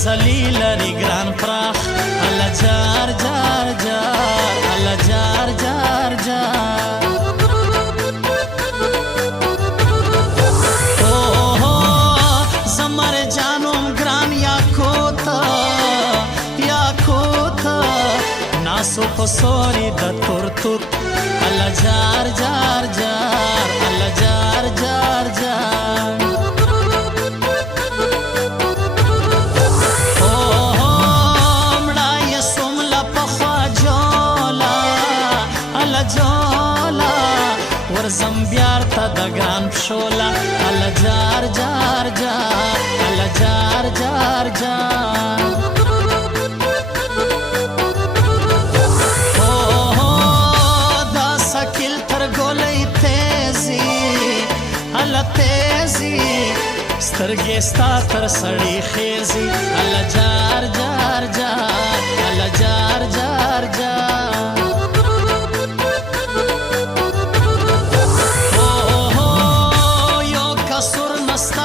غزلی لري ګران پراخ الله جار جار جار الله جار جار جار زمر جانم ګران یا کوتا ناسو پسوري د تورتوت الله جار جار جار الله جار جار جار جولا ورزم بیار تا د ګران پښولا الله جار جار جار الله جار جار جار دا سکیل تر ګولې تیزی الله تیزی سترګې ستا تر سړی خیزی الله جار جار جار الله جار جار جار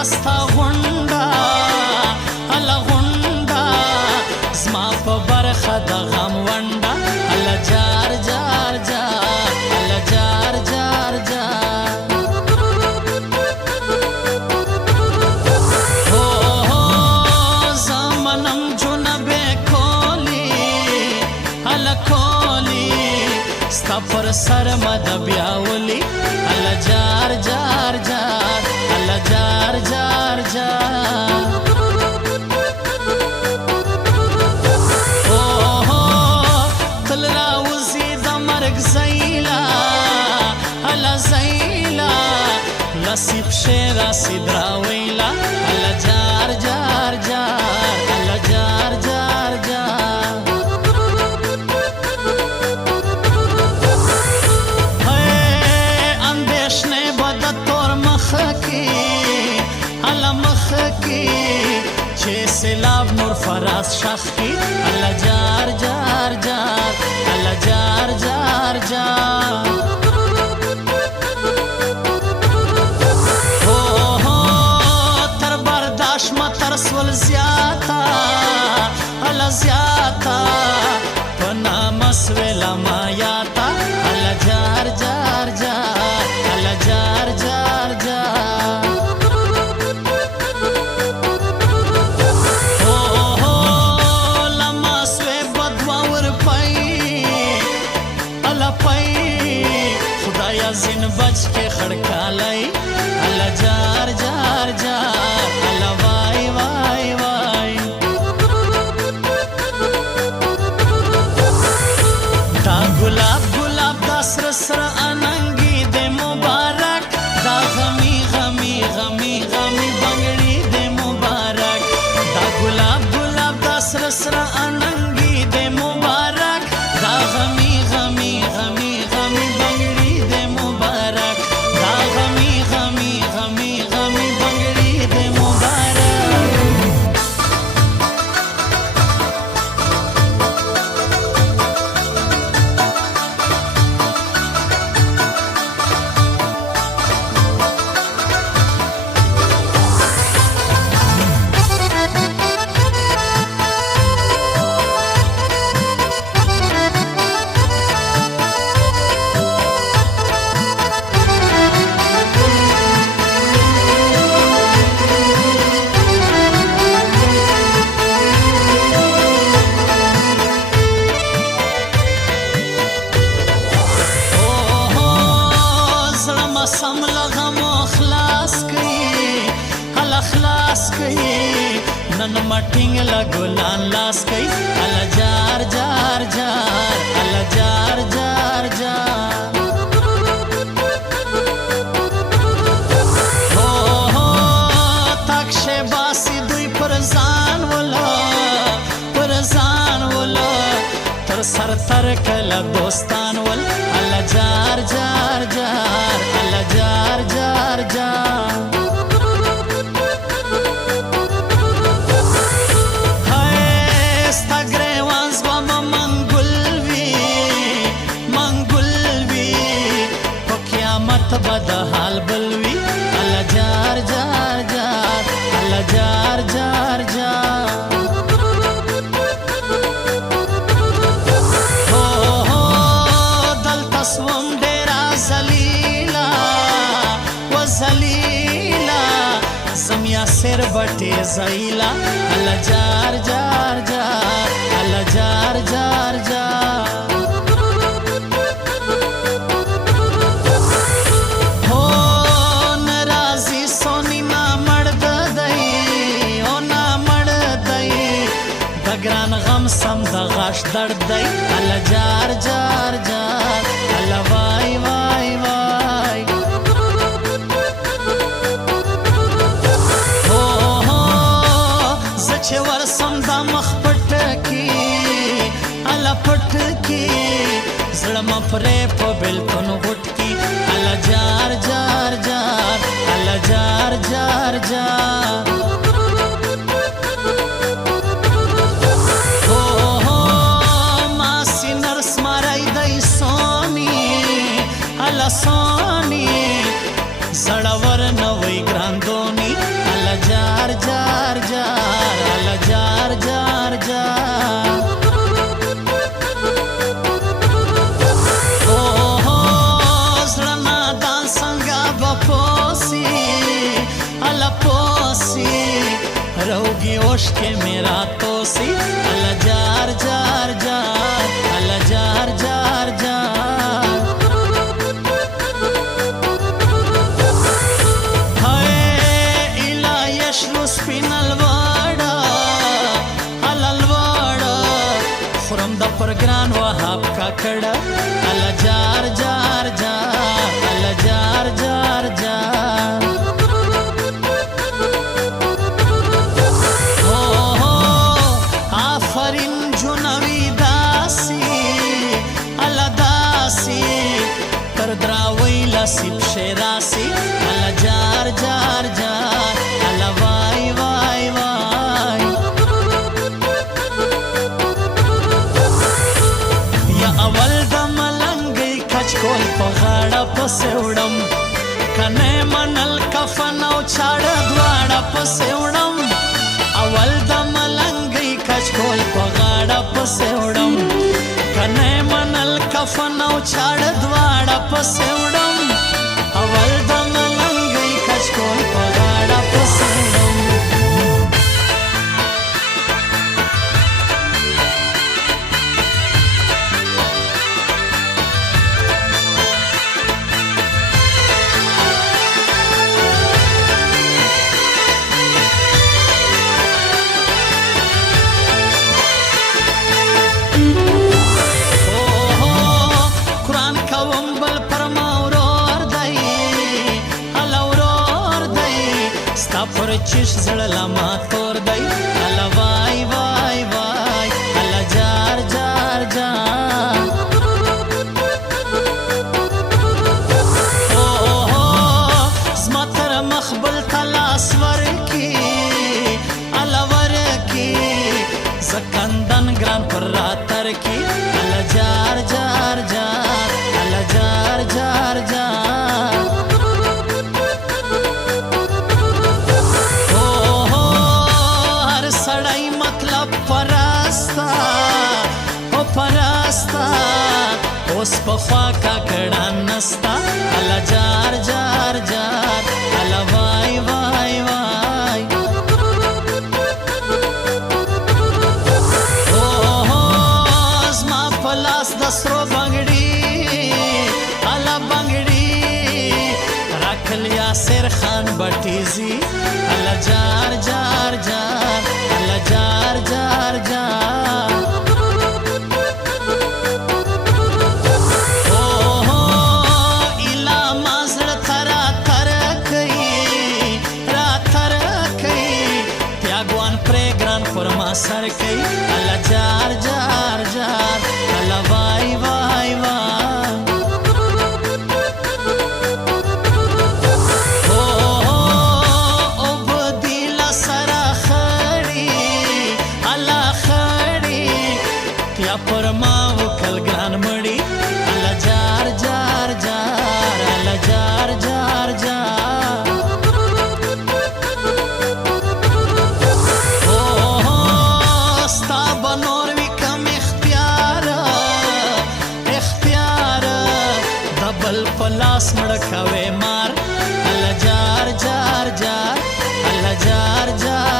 ستا غونډه الله غونډه زما په برخه د غم ونډه الله جار جار جار الله جار جار جار زمنم جنبه کولی الله کولی ستا پر سر مد بیاولی الله جار جار جار الله جار جار جار تل راوزی د مرګ زیلا الله زیلا نصیب شیرا سدرا ویلا الله جار جار جار الله جار جار جار اندیشنه بد تور مخکی الله مخکی چې سیلاب نور فراز شخ کی الله جار جار جار الله جار جار جار تر برداشت ما ترسول زیاتا الله زیاتا پنا مسویلا ما یاتا الله جار جار جار الله جار جار جار زین بچ کے خڑکالائی اللہ جار جار جار اللہ وای وای وای دا گلاب گلاب دا سر سر اننگی دے مبارک دا غمی غمی غمی غمی بنگڑی دے مبارک دا گلاب گلاب دا سر سر اننگی دے مبارک دا غمی غمی غمی غمی بنگڑی دے مبارک دا غمی غمی غمی غمی بنگڑی دے مبارک سم لغم خلاص کئی الله خلاص کئی نن مټینګ لګولان لاس کئی الله جار جار جار الله جار جار جار تاک شباسی دوی پرزان ولا تر سر تر کلا دوستان ول الله جار جار جار الله جار جار جار ستا گریوان زوام منگل وی په قیامت به د حال بل وی الله جار جار جار الله جار جار جار تیزایلا الله جار جار جار الله جار جار جار هو ناراضي سونی نا مرد دی او نا مرد دی د ګران غم سم د غاښ درد دی الله جار جار جار الله وای وای وای چې ورسم دا مخ پټ کی الله پټ کی زړه م پرې په بلکون غټ کی الله جار جار جار الله جار جار جار هو ما سینر سمارای دای سونی الله سونی زړه ور نوې ګراندونی الله جار جار جار الله جار جار جار اوه زړه نادان څنګه به پوسی الله پوسی روږي اوښکې مې راتوسی الله جار جار جار الله جار جار جار پرګران وهاب کا کړه الله جار جار جار الله جار جار جار هو آفرین جنوی داسی الله داسی تر دراوی لسیب شیراسی الله جار جار جار الله وای وای وای اول د ملنګي کچ کول په غاړه پسې وړم کنه منل کفن او چاړه دواړه پسې وړم اول د ملنګي کچ کول په غاړه پسې وړم کنه منل کفن او چاړه دواړه پسې وړم اول د ملنګي کچ کول په غاړه پسې وړم پر چش زړه لما تور دی الله وای وای وای الله جار جار جار اوه زما تر مخبل تلاس ورکی الله ورکی زکندن ګران پر راتر کی الله جار جار جار الله جار جار جار پرستا اوس په خوا کا کړه نستا الله جار جار جار الله وای وای وای اوه زما په لاس د سرو بنګړي الله بنګړي راکل یاسر خان بټیزي الله جار جار جار الله جار جار جار سر کئی اللہ جار جار جار اللہ وای وای وای او بدیل سرا خڑی اللہ خڑی پیا پر ما وکل گران مڑی اللہ جار جار جار اللہ جار جار جار پلاس مړکوي مار الله جار جار جار الله جار جار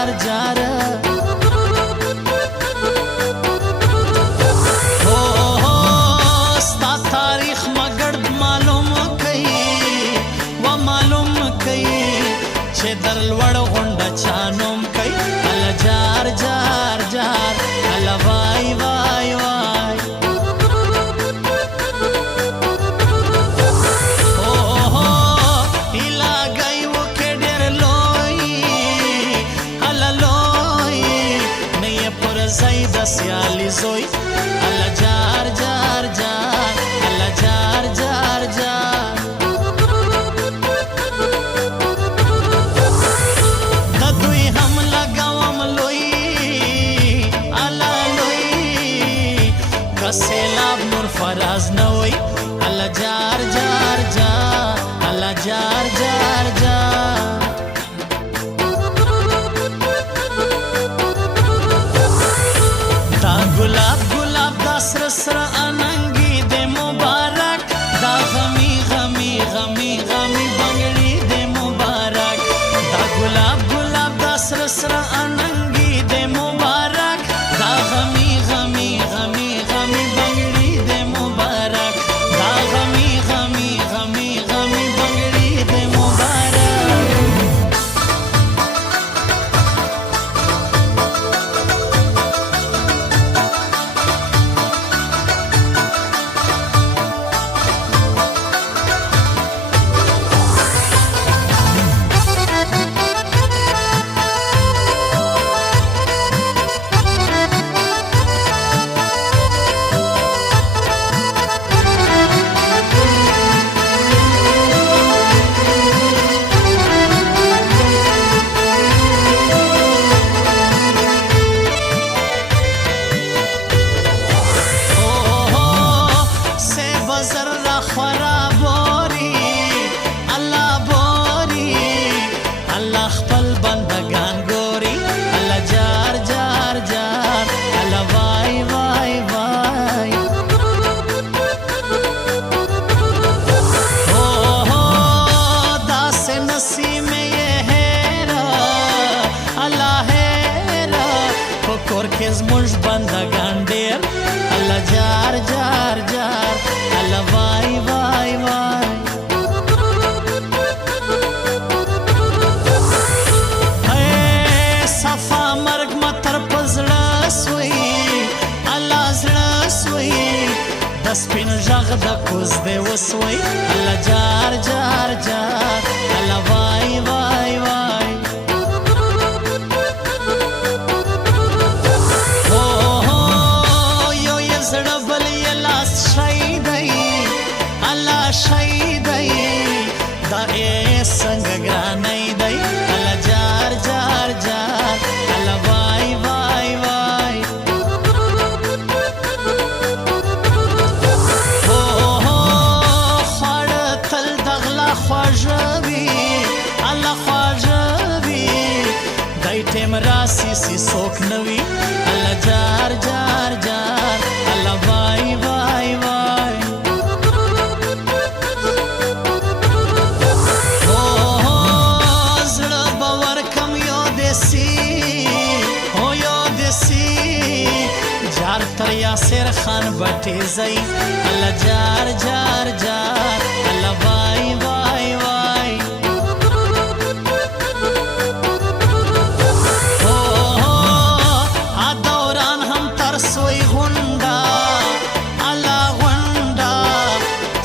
ګرځي د سیالي زوی الله جار جار جار الله جار جار جار د دوی هم لګوم لوی الله لوی کسلاب نور فراز نه وي الله جار جار جار الله جار جار جار गुलाब गुलाब दा sir sir अनंगी दे मुबारक दा गमी गमी गमी गमी बंगड़ी दे मुबारक दा गुलाब गुलाब दा सर सर अनंगी दे मुबारक दा गमी गमी गमी गमी बंगड़ी दे मुबारक दा गमी गमी गमी गमी बंगड़ी दे मुबारक زموږ بندگان ډېر الله جار جار جار الله وای وای وای صفا مرګ متر پزړه سوی الله زړه سوی د سپین ژغ د کوز دی وسوی الله جار جار جار الله وای وای وای संग ग्रानै दै अल्लाह जार जार जार अल्लाह वाई वाई वाई हो खड़ तल दगला ख्वाजबी अल्लाह ख्वाजबी दै टेम रासी सी सोक नवी अल्लाह जार जार जार अल्लाह वाई वाई वाई تر یاسر خان بټي زئی الله جار جار جار الله وای وای وای او ا دوران هم تر سوی غونډا الله غونډا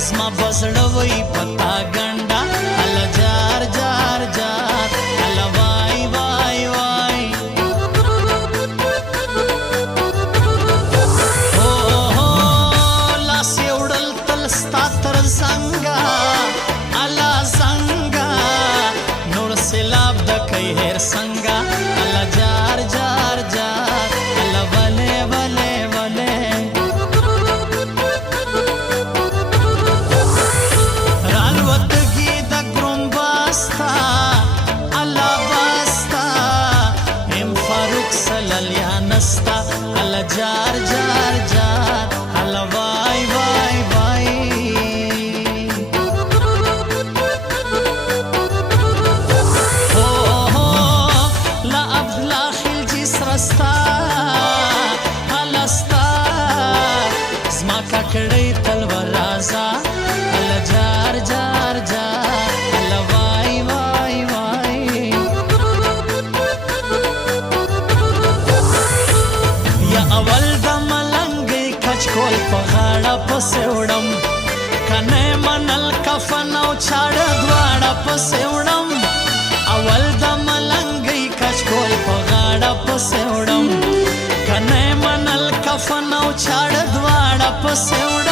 زما بسړوي پتا ګنډا الله جار جار جار الله وای وای وای संगा अल्लाह संगा नूर सिलाब द कई हेर संगा अल्लाह जार जार जार अल्लाह वले वले वले रालवतगी द ग्रुम बास्ता अल्लाह बास्ता एम फारूक सललिया नस्ता अल्लाह जार जार जार अल्लाह वाई वाई वाई کړي تلوار رازا الله جار جار جار الله وای وای وای یا اول د ملنګي کچ کول په غاړه پسې وړم کنه منل کفن او چاړ دواړه پسې وړم اول د ملنګي کچ کول په غاړه پسې وړم کنه کفن او چاړه دواړه په سیوړه